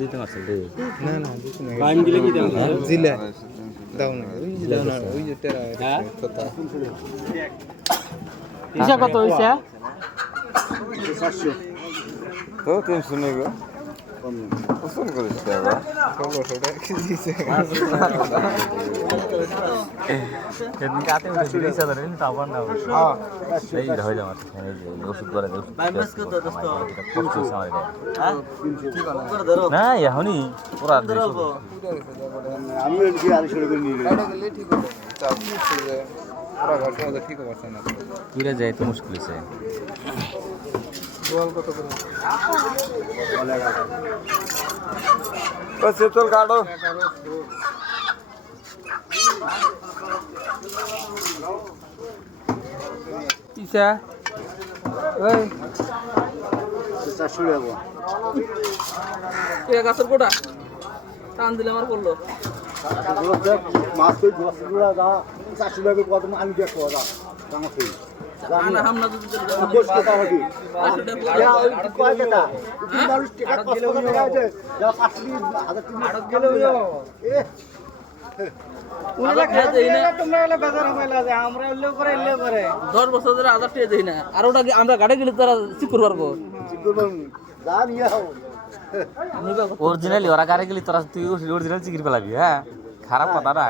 দিতে মারছেন রে না না দিছি না বাইম দিলে কি দাম জিলা দাও না ওই যে তেরা কথা ইসা কত হইছে 400 তো 300 নেই গো পছন্দ করিস বাবা 1600 টাকা কেজি এদিন কাতে উঠে 20000 ধরেন তারপর না হ্যাঁ এই হয়ে যাবে এই যে ওষুধ করে ওষুধ ভাই মাছ কত দোস্ত হ্যাঁ করে ধরো না এখনই পুরা ধরবো আমি কি 250 করে নিয়ে গেলাম এটা গেলে ঠিক হবে চাপ দিচ্ছে পুরো ঘর সময় ঠিক হবে না কিরে যায় তো মুশকিল আছে গোয়াল কত করে बस ये चल काटो ইসা ওই 400 টাকা এ গাছের কোটা টান দিলে আমার পড়লো মাছ কই 10 টাকা দা 400 টাকা কত আমি দেখো দা দাম কই আনা হামনা যদি বস কথা হবে ইয়া ওই কয় টাকা তুমি মানুষ টাকা কষ্ট করে টাকা আছে যা 500 তুমি আড়ত গেলে এ উনারা খেয়ে দেই না তোমরা এলে বেজার হইলা যে আমরা উল্লেখ করে 10 বছর ধরে 1000 টাকা দেই না আর ওটা আমরা গাড়ি গেলে তারা চিকুর পারবো চিকুন যা নিয়ে আও নিবা কত অরিজিনালি ওরা গাড়ি গেলি তোরা তুই অরিজিনাল চিকির পেলাবি হ্যাঁ খারাপ কথা না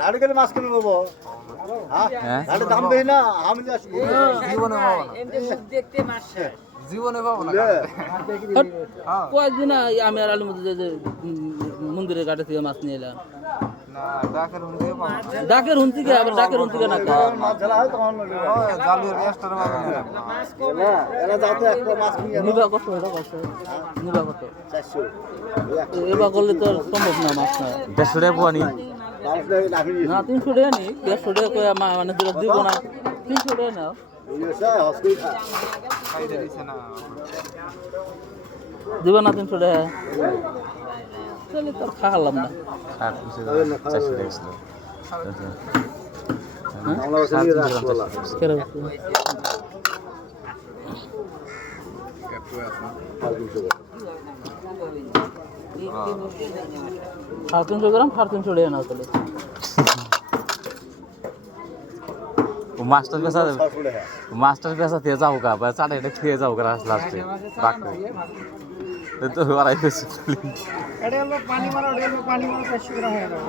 গাড়ি গেলে মাছ কিনে নেবো হ্যাঁ গাড়ি দাম দেই না আমি আসবো জীবনে পাবো না দেখতে মাস জীবনে পাবো না কয়েকদিন আমি আর আলী মধ্যে যে মন্দিরের ঘাটে থেকে মাছ নিয়ে এলাম না ডাকের হুন দিয়ে পাবো ডাকের হুন থেকে আবার ডাকের হুন থেকে না মাছ ঝালা হয় তখন জালির রেস্টারে পাবো না এরা যাতে একটা মাছ কিনে নিবা কত এটা কত নিবা কত 400 এবার করলে তো সম্ভব না মাছ না 150 টাকা পোয়ানি 500 টাকা রাখি না 300 টাকা নি 150 টাকা কই মানে দিলে দিব না 300 টাকা না ইয়েসা হসপিটাল খাইতে দিছে না দিব না 300 টাকা তাহলে তো খাওয়ালাম না 400 টাকা ছিল আমরা ওখানে নিয়ে রাখবো বলা কেন সাড়ে 300 গ্রাম 350 টাকা না তাহলে মাস্টার পেশা 600 টাকা মাস্টার পেশা দিয়ে যাও গা বা চাটা এটা খেয়ে যাও গা লাস্টে রাখতে তো আড়াই পেছে এটা হলো পানি মারা ওটা হলো পানি মারা 500 গ্রাম হয়ে যাবে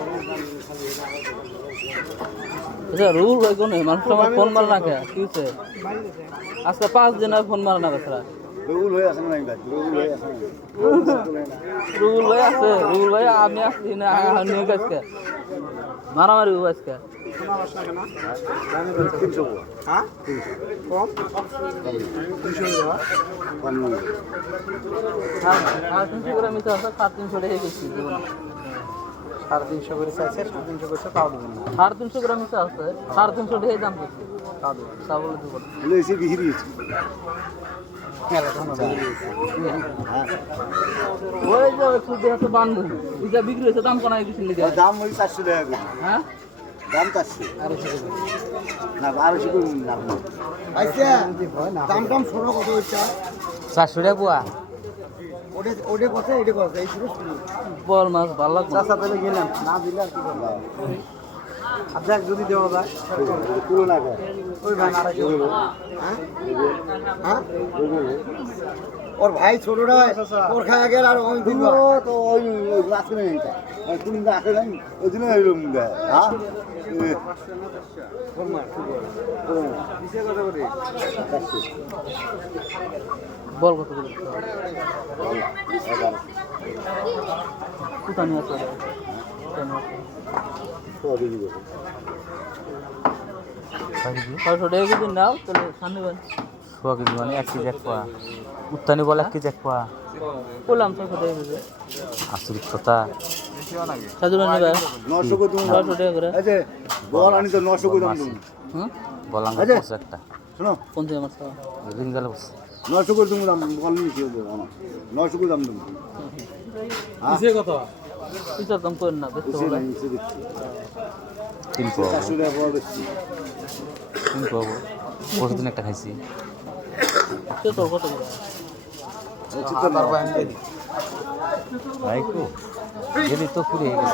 আচ্ছা রুল ভাই কোন মানুষ আমার ফোন মারা না কে কি হচ্ছে আজকে 5 দিন আর ফোন মারা না বেছরা রুল হয়ে আছে না ভাই রুল হয়ে আছে রুল ভাই আছে রুল ভাই আমি আসছি না নিয়ে গেছে মারামারি হইছে আজকে আমি বলি 300 হ্যাঁ কম 200 দেওয়া কম না 300 গ্রাম মিটা আছে 350 টাকা গেছি 350 করে চাইছে 350 করে তাও দেবেন না 350 গ্রাম মিটা আছে 350 টাকা দাম দিচ্ছি তাও দেবেন তা বলে দিব বলে এসে বিহিরি আছে ওই যে সুদে আছে বান্ধব এটা বিক্রি হচ্ছে দাম কোন কিছু নিকে দাম ওই 400 টাকা করে হ্যাঁ দাম 400 না 1200 করে দাম আচ্ছা দাম দাম ছোট কত হচ্ছে 400 টাকা পোয়া ওটা কত এটা কত এই শুরু বল মাছ ভালো লাগবে চাচা পেলে গেলাম না দিলে আর কি করব আচ্ছা যদি দেওয়া যায় পুরো না করে ওই ভাই আর কি হ্যাঁ ওর ভাই ছোটটা ওর খায় গেল আর ওই দিন তো ওই গ্লাস করে নিতা আর তুমি না আসে নাই ওই দিন এরকম দেয় হ্যাঁ ফরমার কিসে কথা বলি বল কত করে কোথা নিয়ে আছে ছয়শো টাকা কেজি নাও তাহলে সামনে সোয়া কেজি মানে 1 কেজি 1 পোয়া উত্তানি বলে 1 কেজি 1 পোয়া বললাম 600 টাকা কেজি আচরিত কথা সাজুরা নেবে 900 করে তুমি 600 টাকা করে আচ্ছা বল আনি তো 900 করে দাম তুমি হুম বলাঙ্গ আচ্ছা। বসে একটা শোনো কোন থেকে মাছ রিং গেল বসে 900 করে তুমি দাম বল নিছি আমার 900 করে দাম তুমি কিসে কত কিসের দাম করেন না বেশি এসে বলে নাই এসে দেখছি 3 পোয়া 400 টাকা পড়া দেখছি 3 পোয়া পরদিন একটা খাইছি সে তোর কত করে চিত্র ভাই কো গেলি তো ফুরিয়ে গেল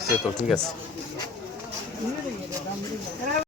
সে তো ঠিক আছে